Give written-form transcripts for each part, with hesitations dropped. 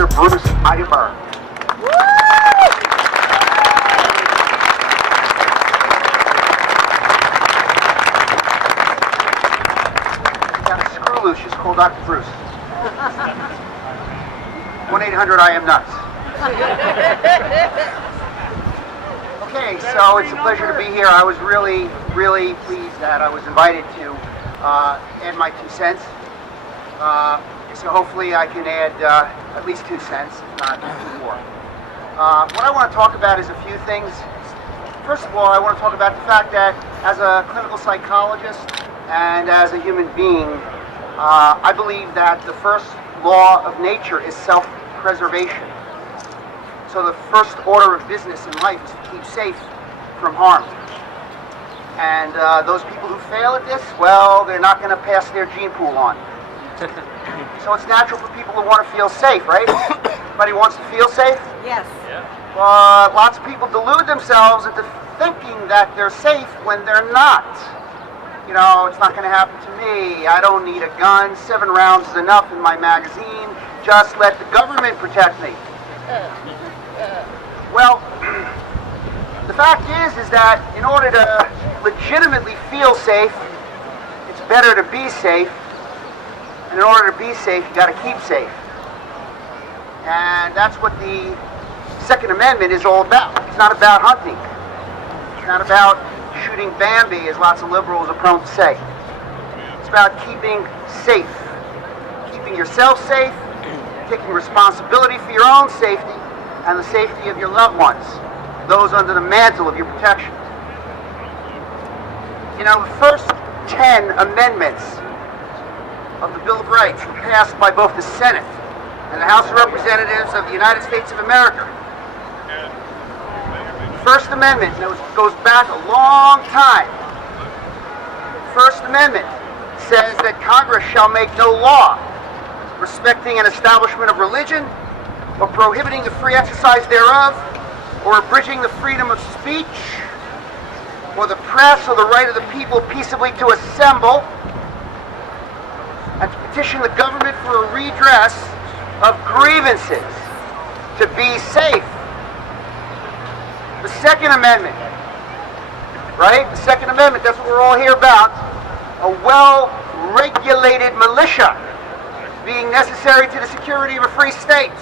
Instructor Bruce Eimer. Got a screw loose, just call Dr. Bruce. 1-800-I-AM-NUTS. Okay, so it's a pleasure to be here. I was really pleased that I was invited to add my 2 cents. So hopefully I can add at least 2 cents, if not 2 more. What I want to talk about is a few things. First of all, I want to talk about the fact that as a clinical psychologist and as a human being, I believe that the first law of nature is self-preservation. So the first order of business in life is to keep safe from harm. And those people who fail at this, well, they're not going to pass their gene pool on. So it's natural for people to want to feel safe, right? Everybody wants to feel safe? Yes. Yeah. Lots of people delude themselves into thinking that they're safe when they're not. You know, it's not going to happen to me. I don't need a gun. 7 rounds is enough in my magazine. Just let the government protect me. Well, the fact is that in order to legitimately feel safe, it's better to be safe. And in order to be safe, you got to keep safe. And that's what the Second Amendment is all about. It's not about hunting. It's not about shooting Bambi, as lots of liberals are prone to say. It's about keeping safe. Keeping yourself safe, taking responsibility for your own safety and the safety of your loved ones, those under the mantle of your protection. You know, the first 10 amendments of the Bill of Rights were passed by both the Senate and the House of Representatives of the United States of America. The First Amendment goes back a long time. The First Amendment says that Congress shall make no law respecting an establishment of religion or prohibiting the free exercise thereof or abridging the freedom of speech or the press or the right of the people peaceably to assemble and to petition the government for a redress of grievances, to be safe. The Second Amendment, right? The Second Amendment, that's what we're all here about. A well-regulated militia being necessary to the security of a free state.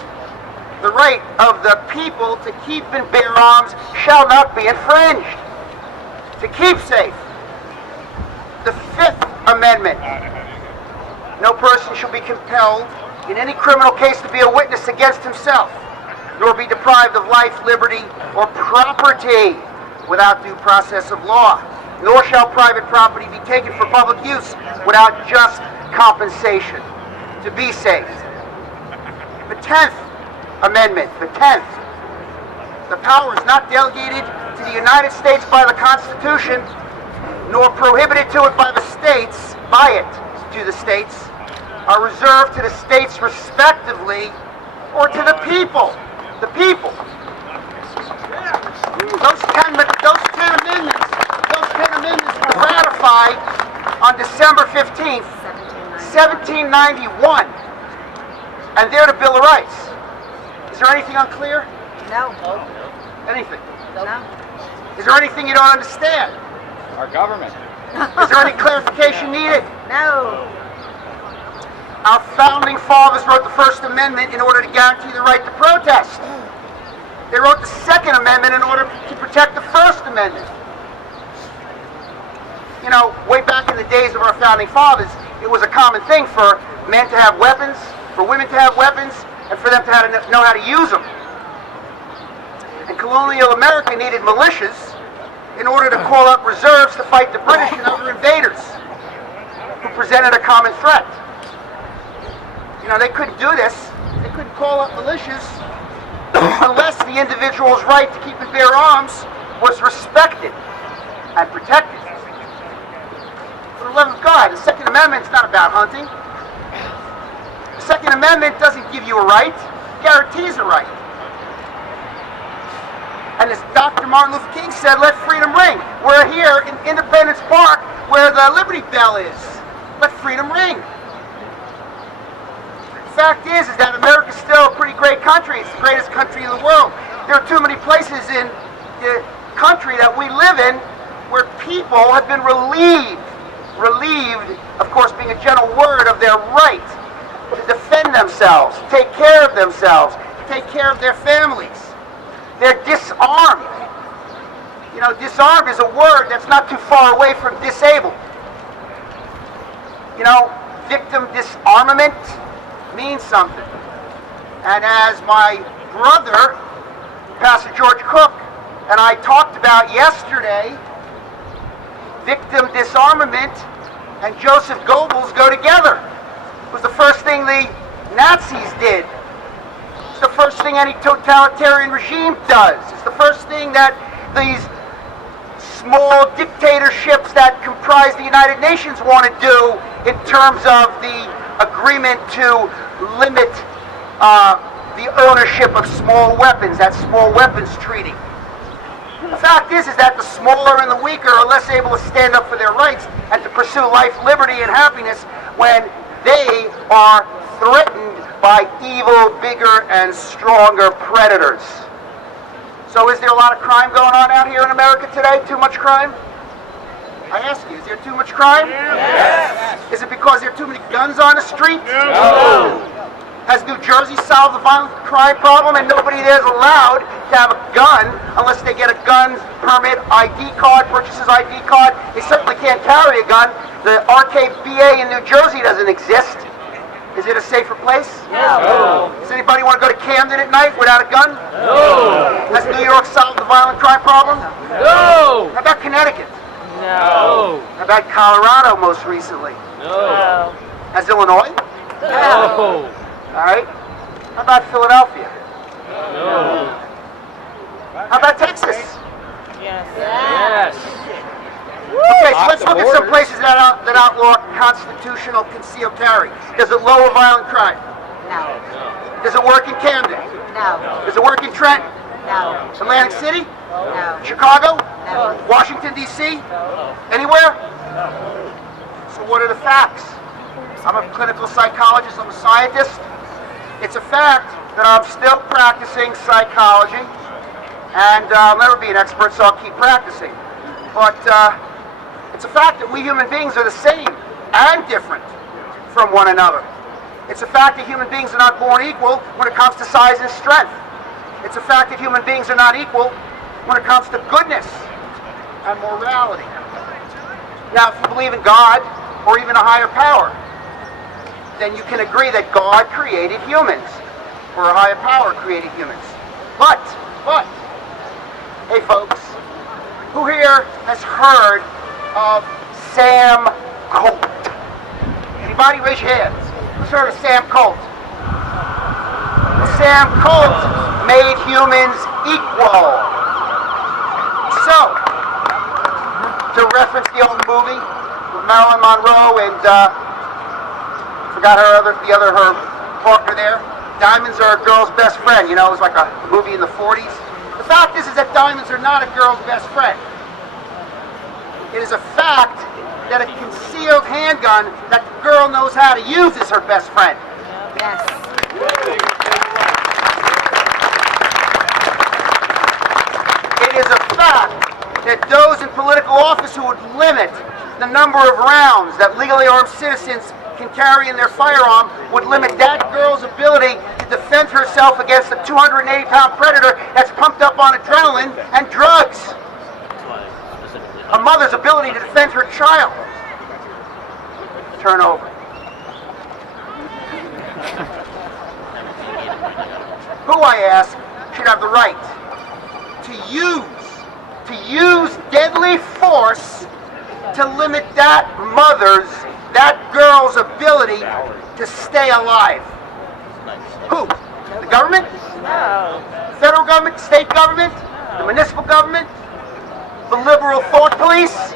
The right of the people to keep and bear arms shall not be infringed. To keep safe. The Fifth Amendment. No person shall be compelled in any criminal case to be a witness against himself, nor be deprived of life, liberty, or property without due process of law, nor shall private property be taken for public use without just compensation. To be safe. The 10th Amendment, the 10th. The power is not delegated to the United States by the Constitution, nor prohibited to it by the states, to the states, are reserved to the states respectively, or to the people. The people. Those 10 amendments were ratified on December 15th, 1791. And they're the Bill of Rights. Is there anything unclear? No. Anything? No. Is there anything you don't understand? Our government. Is there any clarification needed? No. Our founding fathers wrote the First Amendment in order to guarantee the right to protest. They wrote the Second Amendment in order to protect the First Amendment. You know, way back in the days of our founding fathers, it was a common thing for men to have weapons, for women to have weapons, and for them to know how to use them. And colonial America needed militias in order to call up reserves to fight the British and other invaders who presented a common threat. You know, they couldn't do this. They couldn't call up militias unless the individual's right to keep and bear arms was respected and protected. For the love of God, the Second Amendment is not about hunting. The Second Amendment doesn't give you a right, it guarantees a right. And as Dr. Martin Luther King said, let freedom ring. We're here in Independence Park where the Liberty Bell is. Let freedom ring. fact is that America's still a pretty great country. It's the greatest country in the world. There are too many places in the country that we live in where people have been relieved, of course being a gentle word, of their right to defend themselves, take care of themselves, take care of their families. They're disarmed. You know, disarmed is a word that's not too far away from disabled. You know, victim disarmament means something. And as my brother, Pastor George Cook, and I talked about yesterday, victim disarmament and Joseph Goebbels go together. It was the first thing the Nazis did. It's the first thing any totalitarian regime does. It's the first thing that these small dictatorships that comprise the United Nations want to do in terms of the agreement to limit the ownership of small weapons, that small weapons treaty. The fact is that the smaller and the weaker are less able to stand up for their rights and to pursue life, liberty, and happiness when they are threatened by evil, bigger, and stronger predators. So is there a lot of crime going on out here in America today? Too much crime? I ask you, is there too much crime? Yes. Is it because there are too many guns on the street? No. Has New Jersey solved the violent crime problem and nobody there is allowed to have a gun unless they get a gun permit, ID card, purchases ID card? They certainly can't carry a gun. The RKBA in New Jersey doesn't exist. Is it a safer place? No. Does anybody want to go to Camden at night without a gun? No. Has New York solved the violent crime problem? No. How about Connecticut? No. How about Colorado most recently? No. Has Illinois? No. All right. How about Philadelphia? No. How about Texas? Yes. Okay, so let's look at some places that outlaw constitutional concealed carry. Does it lower violent crime? No. Does it work in Camden? No. Does it work in Trenton? No. Atlantic City? No. Chicago? No. Washington, D.C.? Anywhere? So what are the facts? I'm a clinical psychologist, I'm a scientist. It's a fact that I'm still practicing psychology, and I'll never be an expert, so I'll keep practicing. But it's a fact that we human beings are the same and different from one another. It's a fact that human beings are not born equal when it comes to size and strength. It's a fact that human beings are not equal when it comes to goodness and morality. Now, if you believe in God or even a higher power, then you can agree that God created humans, or a higher power created humans. But, hey folks, who here has heard of Sam Colt? Anybody? Raise your hands. Who's heard of Sam Colt? Well, Sam Colt made humans equal. So, to reference the old movie with Marilyn Monroe and forgot her partner there. Diamonds are a girl's best friend. You know, it was like a movie in the 40s. The fact is that diamonds are not a girl's best friend. It is a fact that a concealed handgun that the girl knows how to use is her best friend. Yes. It is a fact that those in political office who would limit the number of rounds that legally armed citizens can carry in their firearm would limit that girl's ability to defend herself against a 280-pound predator that's pumped up on adrenaline and drugs. A mother's ability to defend her child. Turn over. Who, I ask, should have the right to use deadly force to limit that girl's ability to stay alive? Who? The government? No. Federal government? State government? The municipal government? The liberal thought police?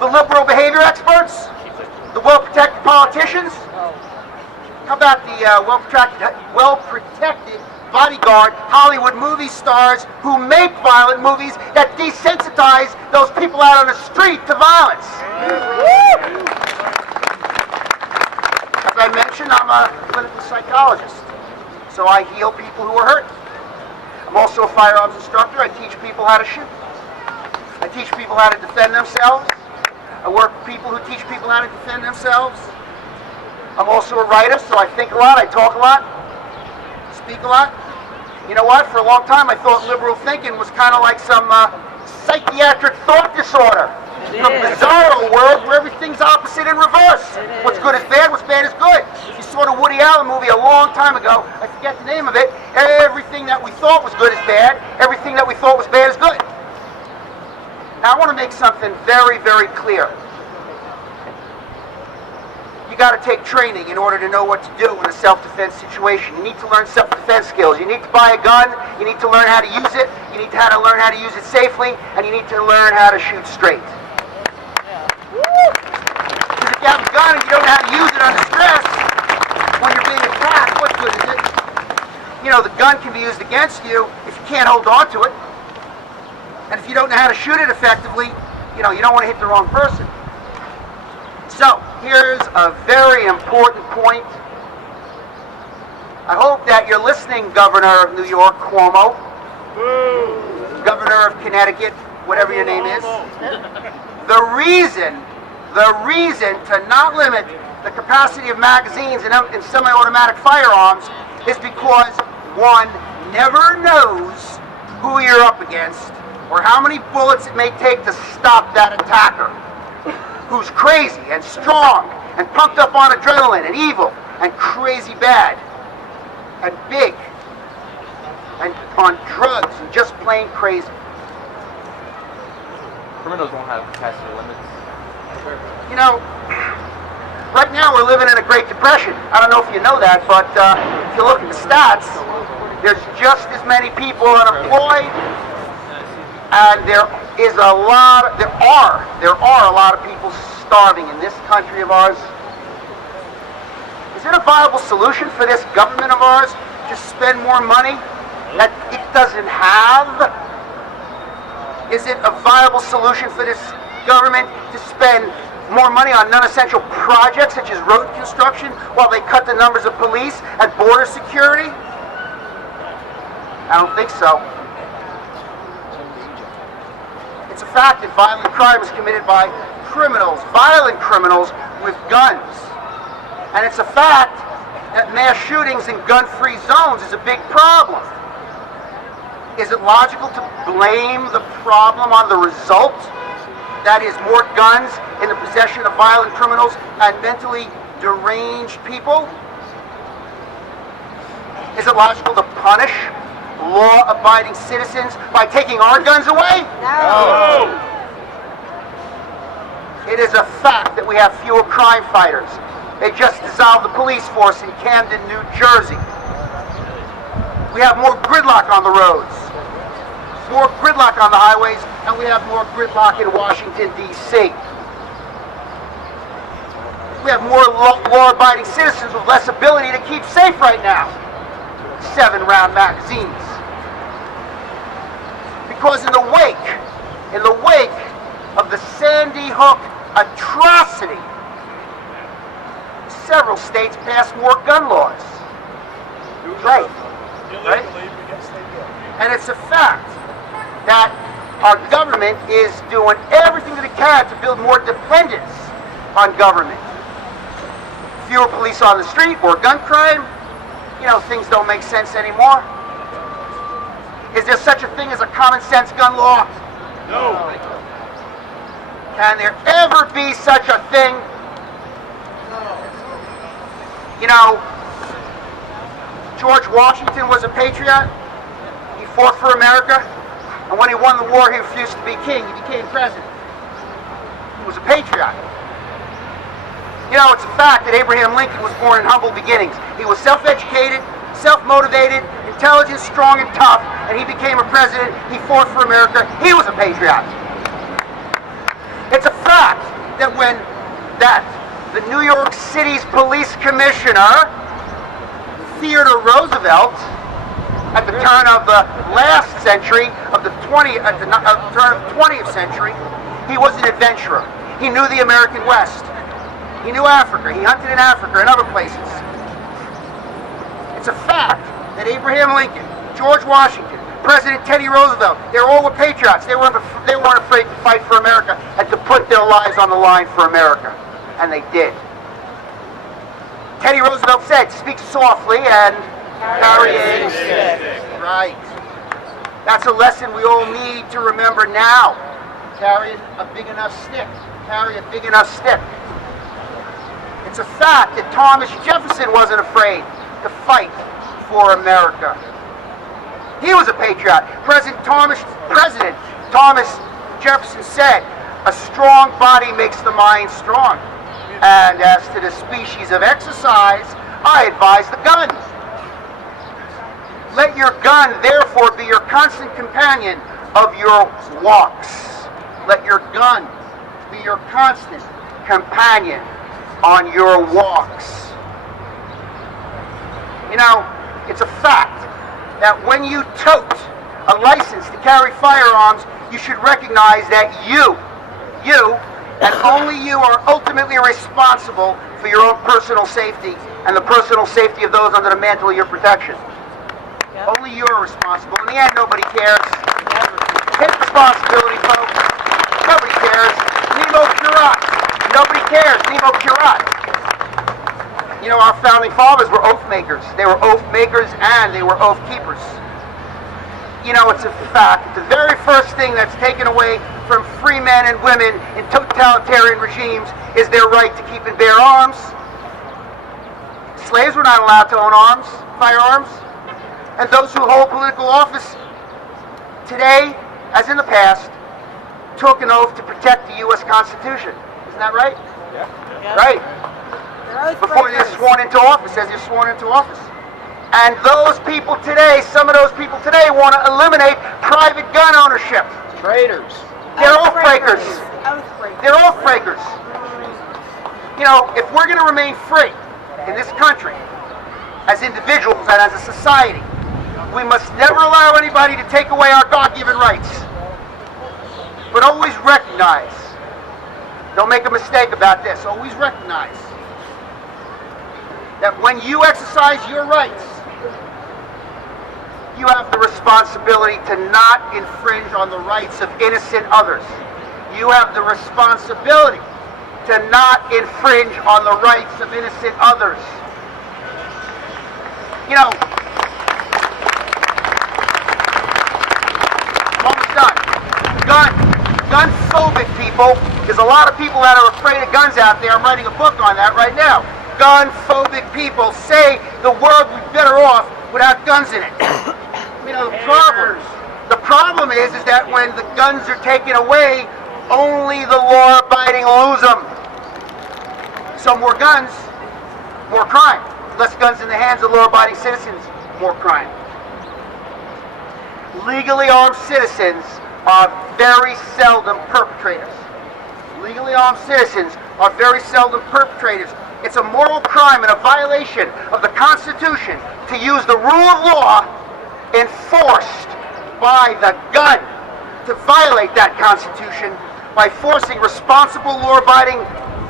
The liberal behavior experts? The well-protected politicians? How about the well-protected bodyguard Hollywood movie stars who make violent movies that desensitize those people out on the street to violence? As I mentioned, I'm a clinical psychologist, so I heal people who are hurt. I'm also a firearms instructor. I teach people how to shoot. I teach people how to defend themselves. I work with people who teach people how to defend themselves. I'm also a writer, so I think a lot, I talk a lot, speak a lot. You know what? For a long time, I thought liberal thinking was kind of like some psychiatric thought disorder. The bizarro world where everything's opposite and reverse. What's good is bad, what's bad is good. You saw the Woody Allen movie a long time ago. I forget the name of it. Everything that we thought was good is bad. Everything that we thought was bad is good. Now I want to make something very, very clear. You got to take training in order to know what to do in a self-defense situation. You need to learn self-defense skills. You need to buy a gun. You need to learn how to use it. You need to learn how to use it safely, and you need to learn how to shoot straight. Because if you have a gun and you don't know how to use it under stress, when you're being attacked, what good is it? You know, the gun can be used against you if you can't hold on to it. And if you don't know how to shoot it effectively, you know, you don't want to hit the wrong person. So, here's a very important point. I hope that you're listening, Governor of New York, Cuomo. Governor of Connecticut, whatever your name is. The reason to not limit the capacity of magazines in semi-automatic firearms is because one never knows who you're up against or how many bullets it may take to stop that attacker, who's crazy and strong and pumped up on adrenaline and evil and crazy bad and big and on drugs and just plain crazy. Criminals won't have capacity limits. You know, right now we're living in a Great Depression. I don't know if you know that, but if you look at the stats, there's just as many people unemployed, and there are a lot of people starving in this country of ours. Is it a viable solution for this government of ours to spend more money that it doesn't have? Is it a viable solution for this government to spend more money on non-essential projects such as road construction while they cut the numbers of police and border security? I don't think so. It's a fact that violent crime is committed by criminals, violent criminals with guns. And it's a fact that mass shootings in gun-free zones is a big problem. Is it logical to blame the problem on the result? That is, more guns in the possession of violent criminals and mentally deranged people? Is it logical to punish law-abiding citizens by taking our guns away? No. It is a fact that we have fewer crime fighters. They just dissolved the police force in Camden, New Jersey. We have more gridlock on the roads, more gridlock on the highways, and we have more gridlock in Washington, D.C. We have more law-abiding citizens with less ability to keep safe right now. 7-round magazines. Because in the wake of the Sandy Hook atrocity, several states passed more gun laws. Right. And it's a fact that our government is doing everything that it can to build more dependence on government. Fewer police on the street, more gun crime. You know, things don't make sense anymore. Is there such a thing as a common sense gun law? No. Can there ever be such a thing? You know, George Washington was a patriot. He fought for America. And when he won the war, he refused to be king. He became president. He was a patriot. You know, it's a fact that Abraham Lincoln was born in humble beginnings. He was self-educated, self-motivated, intelligent, strong, and tough, and he became a president. He fought for America. He was a patriot. It's a fact that when the New York City's police commissioner, Theodore Roosevelt, at the turn of the last century, turn of the 20th century, he was an adventurer. He knew the American West. He knew Africa. He hunted in Africa and other places. It's a fact that Abraham Lincoln, George Washington, President Teddy Roosevelt, they were all patriots. They weren't afraid to fight for America and to put their lives on the line for America. And they did. Teddy Roosevelt said, speak softly and carry a stick. Right. That's a lesson we all need to remember now. Carry a big enough stick. Carry a big enough stick. It's a fact that Thomas Jefferson wasn't afraid to fight for America. He was a patriot. President Thomas Jefferson said, a strong body makes the mind strong. And as to the species of exercise, I advise the gun. Let your gun, therefore, be your constant companion of your walks. Let your gun be your constant companion on your walks. You know, it's a fact that when you tote a license to carry firearms, you should recognize that you, and only you are ultimately responsible for your own personal safety and the personal safety of those under the mantle of your protection. Yep. Only you're responsible. In the end, nobody cares. Take responsibility, folks. Nobody cares. Nemo curat. Nobody cares. Nemo curat. You know, our founding fathers were oath makers. They were oath makers and they were oath keepers. You know, it's a fact. The very first thing that's taken away from free men and women in totalitarian regimes is their right to keep and bear arms. Slaves were not allowed to own firearms. And those who hold political office today, as in the past, took an oath to protect the U.S. Constitution. Isn't that right? Yeah. Right. Before they're sworn into office, as you're sworn into office. And those people today, some of those people today want to eliminate private gun ownership. Traitors. They're oath breakers. They're oath breakers. You know, if we're going to remain free in this country, as individuals and as a society, we must never allow anybody to take away our God-given rights. But always recognize, don't make a mistake about this, always recognize that when you exercise your rights, you have the responsibility to not infringe on the rights of innocent others. You have the responsibility to not infringe on the rights of innocent others. You know, I'm almost done. Gun-phobic people, there's a lot of people that are afraid of guns out there. I'm writing a book on that right now. Gun-phobic people say the world would be better off without guns in it. You know, the problem is that when the guns are taken away, only the law-abiding lose them. So more guns, more crime. Less guns in the hands of law-abiding citizens, more crime. Legally armed citizens are very seldom perpetrators. Legally armed citizens are very seldom perpetrators. It's a moral crime and a violation of the Constitution to use the rule of law enforced by the gun to violate that Constitution by forcing responsible law-abiding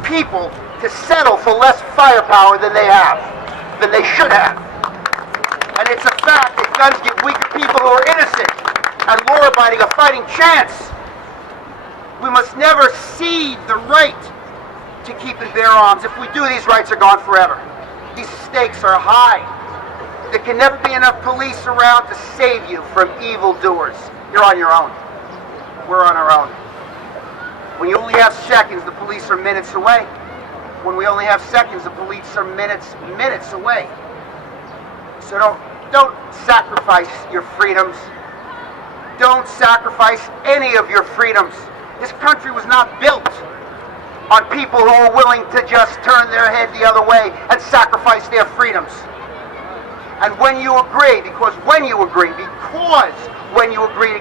people to settle for less firepower than they should have. And it's a fact that guns give weaker people who are innocent and law-abiding a fighting chance. We must never cede the right to keep and bear arms. If we do, these rights are gone forever. These stakes are high. There can never be enough police around to save you from evildoers. You're on your own. We're on our own. When you only have seconds, the police are minutes away. When we only have seconds, the police are minutes away. So don't sacrifice your freedoms. Don't sacrifice any of your freedoms. This country was not built on people who are willing to just turn their head the other way and sacrifice their freedoms. And when you agree to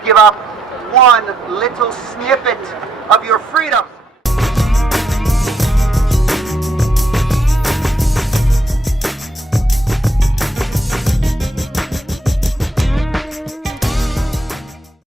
give up one little snippet of your freedom,